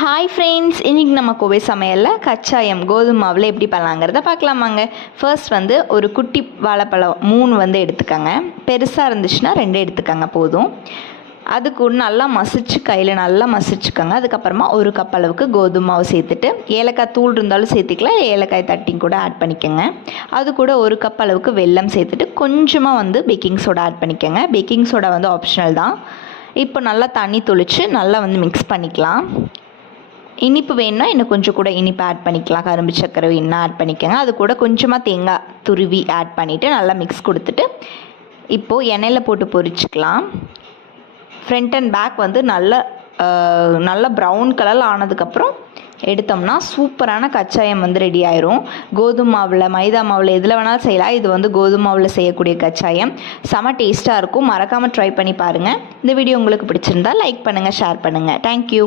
Hi friends இன்றைக்கி நம்ம கோவை சமையலில் கச்சாயம் கோதுமை மாவில் எப்படி பண்ணலாங்கிறத பார்க்கலாமாங்க. ஃபர்ஸ்ட் வந்து ஒரு குட்டி வாழைப்பழம் மூணு வந்து எடுத்துக்கோங்க. பெருசாக இருந்துச்சுன்னா ரெண்டு எடுத்துக்கோங்க போதும். அதுக்கு ஒன்று நல்லா மசிச்சு கையில் நல்லா மசிச்சுக்கோங்க. அதுக்கப்புறமா ஒரு கப் அளவுக்கு கோதுமை மாவு சேர்த்துட்டு ஏலக்காய் தூள் இருந்தாலும் சேர்த்துக்கலாம் ஏலக்காய் தட்டியும் கூட ஆட் பண்ணிக்கோங்க. அது கூட ஒரு கப் அளவுக்கு வெல்லம் சேர்த்துட்டு கொஞ்சமாக வந்து பேக்கிங் சோடா ஆட் பண்ணிக்கோங்க. பேக்கிங் சோடா வந்து ஆப்ஷனல் தான். இப்போ நல்லா தண்ணி தொளித்து நல்லா வந்து மிக்ஸ் பண்ணிக்கலாம். இனிப்பு வேணும்னா இன்னும் கொஞ்சம் கூட இனிப்பு ஆட் பண்ணிக்கலாம். கரும்பு சர்க்கரை வேணும்னா ஆட் பண்ணிக்கோங்க அது கூட கொஞ்சமாக தேங்காய் துருவி ஆட் பண்ணிவிட்டு நல்லா மிக்ஸ் கொடுத்துட்டு இப்போது எண்ணெயில் போட்டு பொரிச்சுக்கலாம். ஃப்ரண்ட் அண்ட் பேக் வந்து நல்ல நல்ல ப்ரௌன் கலரில் ஆனதுக்கப்புறம் எடுத்தோம்னா சூப்பரான கச்சாயம் வந்து ரெடி ஆயிரும். கோதுமை மாவில் மைதா மாவில் எதில் வேணாலும் செய்யலாம். இது வந்து கோதுமை மாவில் செய்யக்கூடிய கச்சாயம். செம டேஸ்ட்டாக இருக்கும். மறக்காமல் ட்ரை பண்ணி பாருங்கள் இந்த வீடியோ உங்களுக்கு பிடிச்சிருந்தா லைக் பண்ணுங்கள் ஷேர் பண்ணுங்கள் தேங்க்யூ